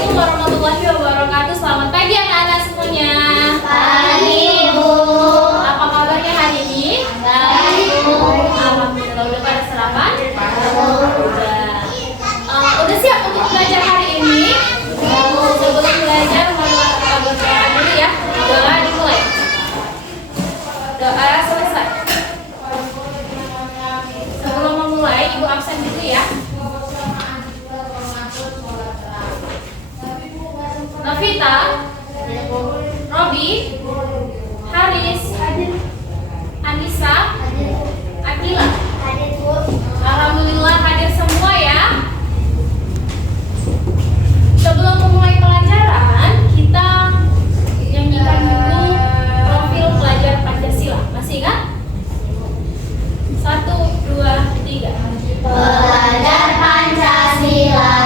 Assalamualaikum warahmatullahi wabarakatuh. Selamat pagi anak-anak semuanya. Pagi, Bu. Apa kabarnya hari ini? Baik, Bu. Alhamdulillah, udah pada sarapan? Udah siap untuk belajar hari ini? Sebelum belajar, mari kita berdoa dulu ya. Doa dimulai. Doa selesai. Sebelum memulai, Ibu absen dulu ya. Novita, Robi, Haris, Anissa, Akila. Alhamdulillah hadir semua ya. Sebelum memulai pelajaran, kita nyanyikan dulu profil pelajar Pancasila. Masih ingat? 1, 2, 3. Pelajar Pancasila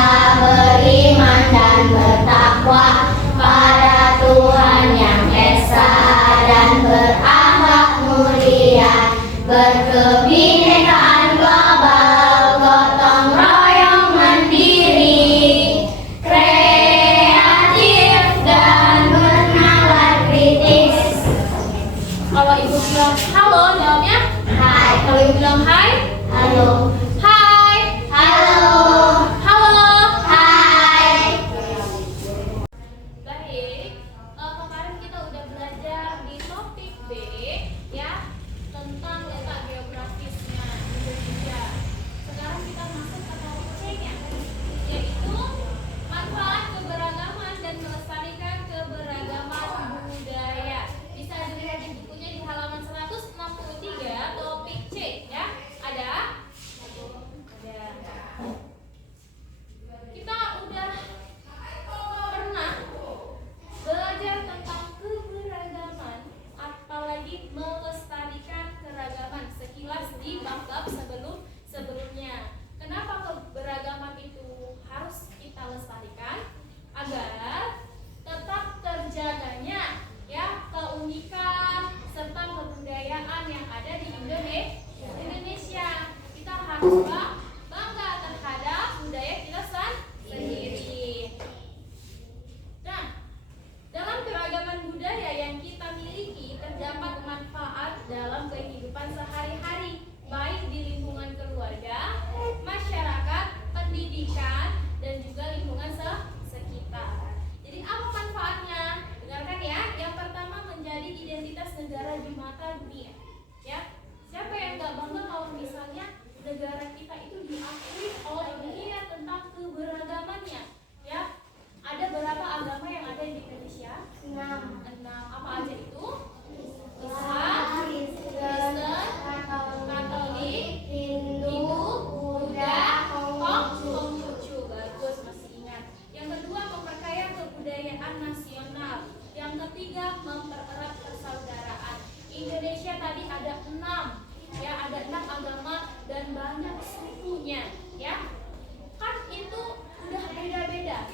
beriman dan bertakwa pada Tuhan Yang Esa dan berakhlak mulia, berkebinekaan global, gotong royong mandiri, kreatif dan bernalar kritis. Kalau Ibu bilang halo, jawabnya Hai. kalau Ibu bilang hai, Halo. hai. Halo. Halo. Hai. Baik, kemarin kita udah belajar di topik B ya, tentang letak geografisnya Indonesia. Sekarang kita masuk ke topik C-nya, yaitu manfaat keberagaman dan melestarikan keberagaman budaya. Bisa dilihat di bukunya di halaman 163, topik C ya. Ada? Ada. Kita udah pernah belajar tentang keberagaman, apalagi melestarikan keragaman sekilas di bab-bab sebelumnya. Kenapa keberagaman itu harus kita lestarikan? Agar tetap terjaganya ya keunikan serta kebudayaan yang ada di Indonesia. Kita harus bangga terhadap budaya kita sendiri. Nah, dalam keragaman budaya yang kita miliki terdapat manfaat dalam kehidupan sehari-hari, baik di lingkungan keluarga, masyarakat, pendidikan, dan juga lingkungan sekitar. Jadi apa manfaatnya? Dengarkan ya. Yang pertama, menjadi identitas negara di mata dunia. Ya, siapa yang nggak bangga kalau misalnya negara kita itu diakui oleh dunia tentang keberagamannya? Ya, ada berapa agama yang ada di Indonesia? 6. Apa aja itu? Islam, Kristen, Katolik, Hindu, Buddha, Konghucu. Bagus, masih ingat. Yang kedua, memperkaya kebudayaan nasional. Yang ketiga, mempererat persaudaraan. Indonesia tadi ada 6, ya, ada 6 agama dan banyak sukunya, ya. Kan itu udah beda-beda.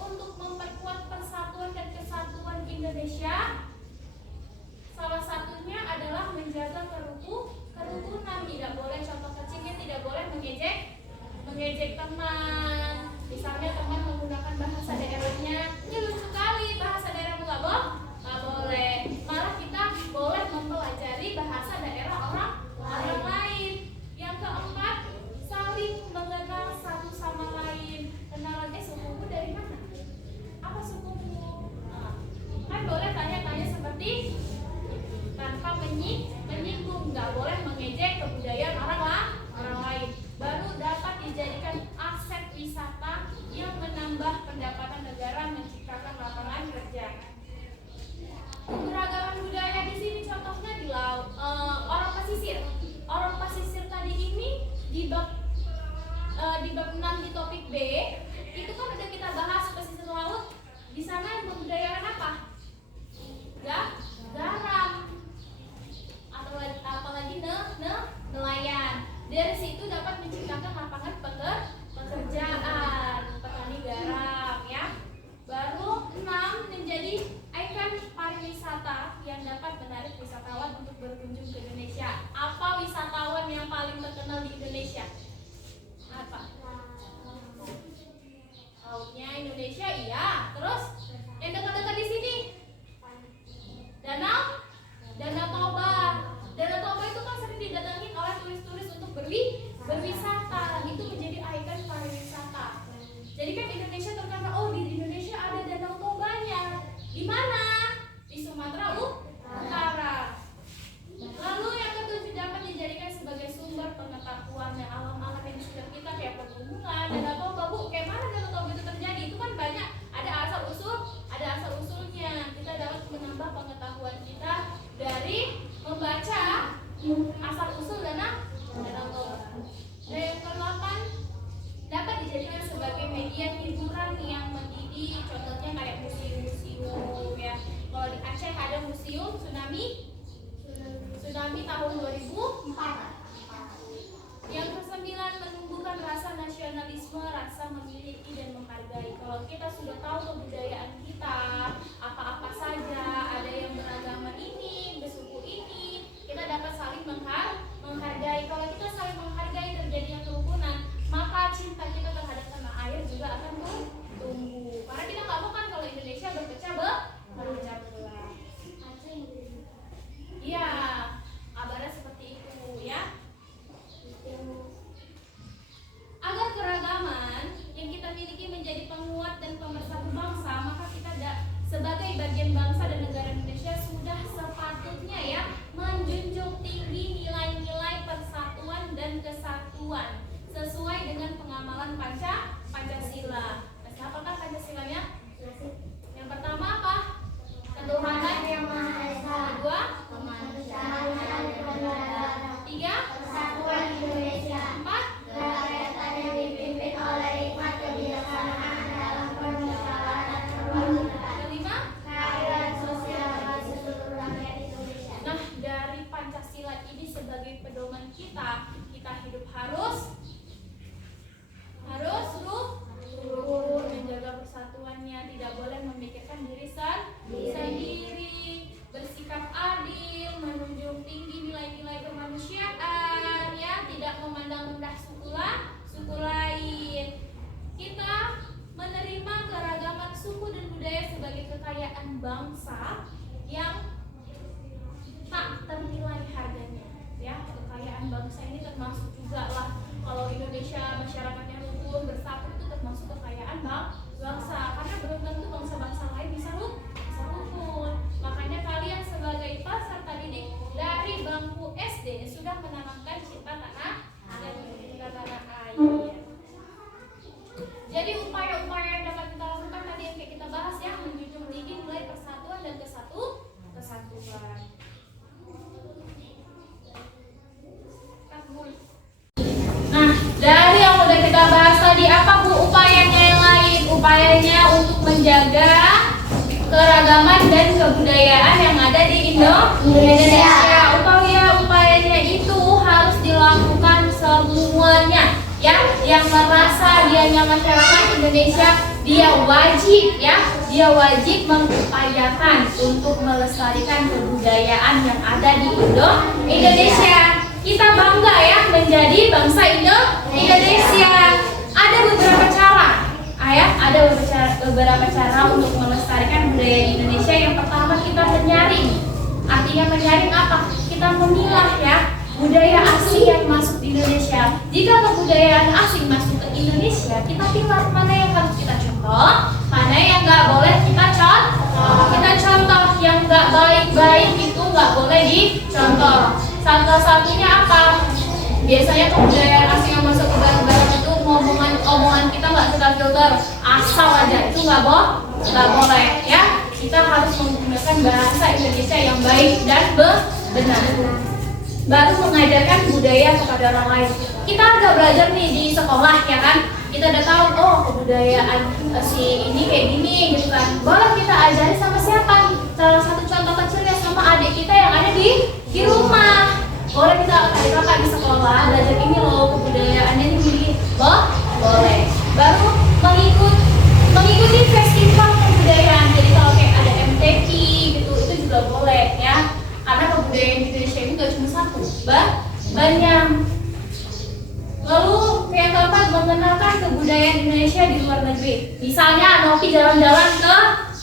Untuk memperkuat persatuan dan kesatuan Indonesia, salah satunya adalah menjaga kerukunan. Tidak boleh, contoh kecilnya tidak boleh mengejek teman. Misalnya teman menggunakan bahasa daerahnya, ini lucu kali, bahasa daerahmu nggak boleh. Malah kita boleh mempelajari bahasa daerah orang lain. Yang keempat, saling mengenal satu sama lain. Kenalan, sukumu dari mana? Apa sukumu? Kan boleh tanya-tanya seperti tanpa menyinggung, nggak boleh mengejek kebudayaan orang lain. Baru dapat dijadikan aset wisata yang menambah pendapatan negara, menciptakan lapangan kerja. Keberagaman budaya di sini contohnya di laut, orang pesisir. Orang pesisir tadi ini di bab 6 di topik B itu kan udah kita bahas pesisir laut. Di sana membudayakan apa? Garam. Apalagi nelayan. Dari situ dapat menciptakan lapangan pekerjaan petani garam, ya. Baru 6, menjadi ikon pariwisata yang dapat menarik wisatawan untuk berkunjung ke Indonesia. Apa wisatawan yang paling terkenal di Indonesia? Apa? Indonesia, iya. Terus yang dekat-dekat di sini, Danau Toba. Danau Toba itu kan sering didatangi oleh turis-turis untuk berwisata. Itu menjadi ikon pariwisata. Jadi kan Indonesia terkenal, oh di Indonesia ada Danau Tobanya. Di mana? Di Sumatera Utara. Lalu yang ketujuh, dapat dijadikan sebagai sumber pengetahuan yang alam-alam yang di sekitar kita kayak pegunungan, Danau Toba. Bu, kayak mana Danau Toba itu terjadi? Itu kan banyak, ada asal-usulnya. Kita dapat menambah pengetahuan kita dari membaca asal-usul Danau Toba. Dan yang ke-8, dapat dijadikan sebagai media hiburan yang mendidik. Contohnya kayak museum ya. Kalau di Aceh ada museum tsunami tahun 2004. Yang ke-9, menumbuhkan rasa nasionalisme, rasa memiliki dan menghargai. Kalau kita sudah tahu kebudayaan kita, apa-apa saja, ada yang beragama ini, bersuku ini, kita dapat saling menghargai. Kalau kita saling menghargai, terjadinya kerukunan, maka cinta kita terhadap tanah air juga akan tumbuh. Karena kita nggak mau kan kalau Indonesia berpecah belah. Iya, kabarnya seperti itu ya. Agar keragaman yang kita miliki menjadi penguat dan pemersatu bangsa, maka kita sebagai bagian bangsa dan negara Indonesia sudah sepatutnya ya menjunjung tinggi nilai-nilai persatuan dan kesatuan sesuai dengan pengamalan Pancasila. Apakah Pancasilanya? Yang pertama apa? Ketuhanan yang Maha Esa. Kedua, kemanusiaan dan kebenaran. Tiga, Persatuan Indonesia. 4, Kerakyatan yang dipimpin oleh hikmat kebijaksanaan dalam permasalahan dan perwakilan. kelima. Keadilan sosial bagi seluruh rakyat Indonesia. Nah, dari Pancasila ini sebagai pedoman kita hidup harus rukun, menjaga persatuannya, tidak boleh memikirkan diri sendiri, bersikap adil, menunjung tinggi nilai-nilai kemanusiaan, ya, tidak memandang rendah suku lain. Kita menerima keragaman suku dan budaya sebagai kekayaan bangsa yang tak ternilai harganya, ya. Kekayaan bangsa ini termasuk juga lah kalau Indonesia masyarakatnya rukun bersatu, itu termasuk kekayaan bangsa, karena belum tentu bangsa-bangsa lain bisa rukun. Makanya kalian sebagai peserta didik dari bangku SD sudah menanamkan cinta tanah air. Jadi upaya-upaya yang dapat kita lakukan tadi yang kayak kita bahas ya, menjunjung tinggi nilai persatuan dan kesatuan. Nah, dari yang udah kita bahas tadi, apa Bu upayanya yang lain? Upayanya untuk menjaga keragaman dan kebudayaan yang ada di Indonesia. Upayanya itu harus dilakukan semuanya. Ya, yang merasa dianya masyarakat Indonesia, dia wajib mengupayakan untuk melestarikan kebudayaan yang ada di Indonesia. Kita bangga ya menjadi bangsa Indonesia. Ada beberapa cara untuk melestarikan budaya di Indonesia. Yang pertama, kita menyaring. Artinya menyaring apa? Kita memilah ya budaya asing yang masuk di Indonesia. Jika kebudayaan asing masuk ke Indonesia, kita pilih mana yang harus kita contoh, mana yang nggak boleh kita contoh. Yang nggak baik-baik itu nggak boleh dicontoh. Salah satunya apa? Biasanya kebudayaan asing yang masuk ke negara itu omongan kita nggak kita filter, asal aja, itu nggak boleh ya. Kita harus menggunakan bahasa Indonesia yang baik dan benar. Baru mengajarkan budaya kepada orang lain. Kita udah belajar nih di sekolah ya kan, kita udah tahu oh kebudayaan si ini kayak gini gitu kan. Boleh kita ajari sama siapa? Salah satu contoh kecilnya sama adik kita yang ada di rumah. Boleh kita kakak di sekolah belajar ini loh, kebudayaannya ini gini. Boleh. Baru mengikuti festival kebudayaan. Jadi kalau kayak ada MTQ gitu, itu juga boleh ya. Karena kebudayaan Indonesia itu gak cuma satu, banyak. Lalu yang keempat, mengenalkan kebudayaan Indonesia di luar negeri. Misalnya Novi jalan-jalan ke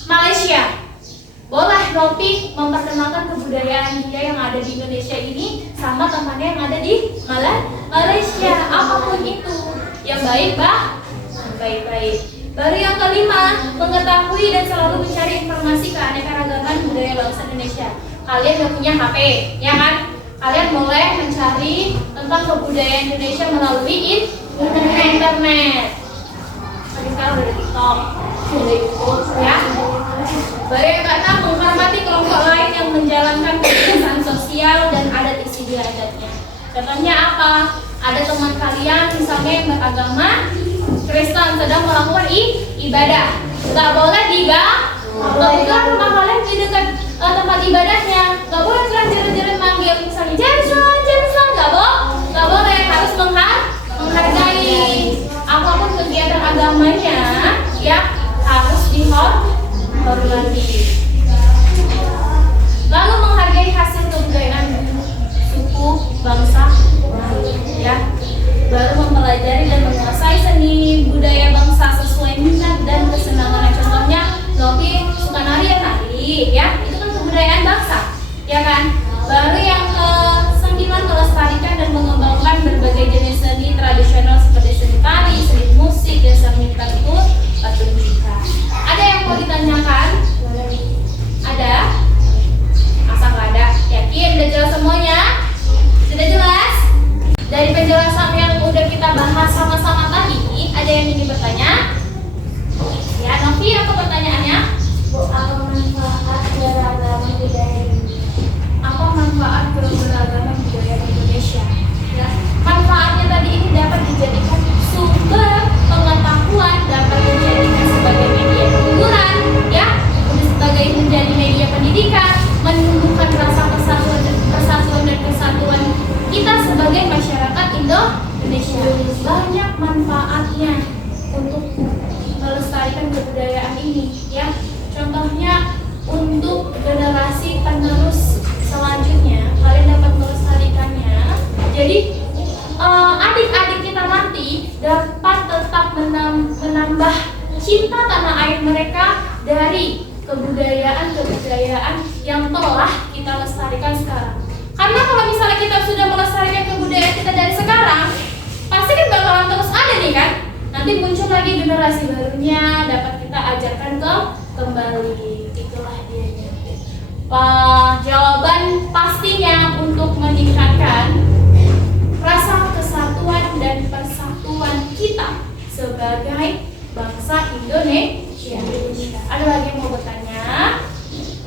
Malaysia. Boleh Novi memperkenalkan kebudayaan dia yang ada di Indonesia ini sama temannya yang ada di Malaysia. Apapun itu yang baik, baik-baik. Baru yang kelima, mengetahui dan selalu mencari informasi keanekaragaman budaya bangsa Indonesia. Kalian udah punya HP, ya kan? Kalian boleh mencari tentang kebudayaan Indonesia melalui internet. Tadi sekarang udah ada TikTok, ada YouTube, ya. Baru yang keenam, menghormati kelompok lain yang menjalankan kebiasaan sosial dan adat istiadatnya. Contohnya apa? Ada teman kalian misalnya yang beragama Kristen sedang melakukan ibadah. Gak boleh kebetulan rumah kalian di dekat tempat ibadahnya. Gak boleh jalan-jalan manggil misalnya Jensen, gak boleh, harus menghargai apapun kegiatan agamanya, ya harus dihormati. Lalu menghargai hasil kebudayaan suku, bangsa, ya. Baru mempelajari dan menguasai seni budaya bangsa sesuai minat dan kesenangannya. Contohnya, Novi suka nari ya, itu kan kebudayaan bangsa, ya kan? Baru yang ke-9, melestarikan dan mengembangkan berbagai jenis seni tradisional seperti seni tari, seni musik, dan seni pertunjukan. Ada yang mau ditanyakan? Ada? Masa nggak ada? Yakin? Udah jelas semuanya? Sudah jelas? Dari penjelasan yang udah kita bahas sama-sama tadi, ada yang ingin bertanya? Ya, Novi, apa pertanyaannya? Bu, apa manfaat keragaman budaya Indonesia? Apa manfaat keberagaman budaya Indonesia? Ya, manfaatnya tadi ini dapat dijadikan sumber pengetahuan, dapat dijadikan sebagai media hiburan, ya, sebagai menjadi media pendidikan, menumbuhkan rasa persatuan dan kesatuan kita sebagai masyarakat Indonesia. Banyak manfaatnya untuk melestarikan kebudayaan ini, ya. Contohnya untuk generasi penerus selanjutnya, kalian dapat melestarikannya. Jadi adik-adik kita nanti dapat tetap menambah cinta tanah air mereka dari kebudayaan yang telah kita lestarikan sekarang. Karena kalau misalnya kita sudah melestarikan kebudayaan kita dari sekarang, pasti kan bakalan terus ada nih kan. Nanti muncul lagi generasi barunya, dapat kita ajarkan kembali. Itulah dianya. Jawaban pastinya untuk meningkatkan rasa kesatuan dan persatuan kita sebagai bangsa Indonesia. Ada lagi yang mau bertanya?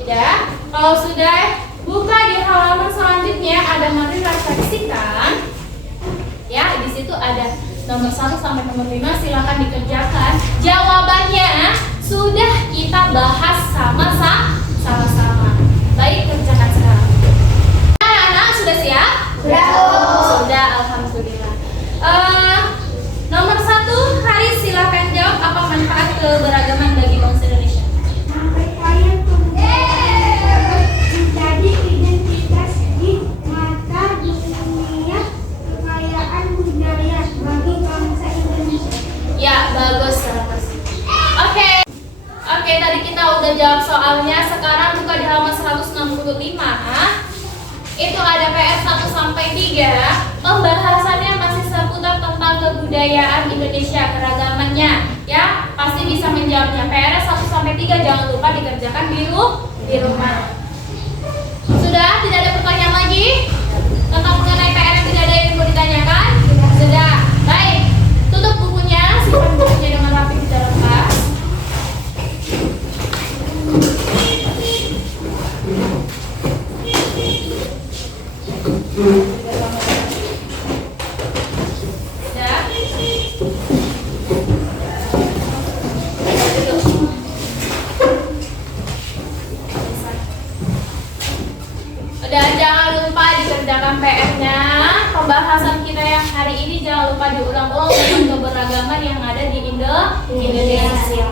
Tidak? Kalau sudah, buka di halaman selanjutnya, ada materi refleksikan. Ya, di situ ada nomor 1 sampai nomor 5, silakan dikerjakan. Jawabannya sudah kita bahas sama-sama. Baik, kerjakan sekarang. Anak-anak sudah siap? Sudah, alhamdulillah. Nomor 1, Haris silakan jawab, apa manfaat keberagaman bagi bangsa Indonesia? Menjadi identitas di mata dunia, kekayaan budaya bagi bangsa Indonesia. Ya, bagus. Oke, tadi kita udah jawab soalnya. Sekarang buka di halaman 165. Itu ada PR 1 sampai 3. Pembahasannya masih seputar tentang kebudayaan Indonesia, keragamannya. Ya, pasti bisa menjawabnya. PR 1 sampai 3 jangan lupa dikerjakan di rumah. Sudah, tidak ada pertanyaan lagi tentang mengenai PR yang tidak ada yang mau ditanyakan? Sudah. Baik. Tutup bukunya, simpan bukunya dengan rapi di dalam tas. Udah, jangan lupa dikerjakan PR-nya. Pembahasan kita yang hari ini jangan lupa diulang-ulang tentang keberagaman yang ada di Indonesia.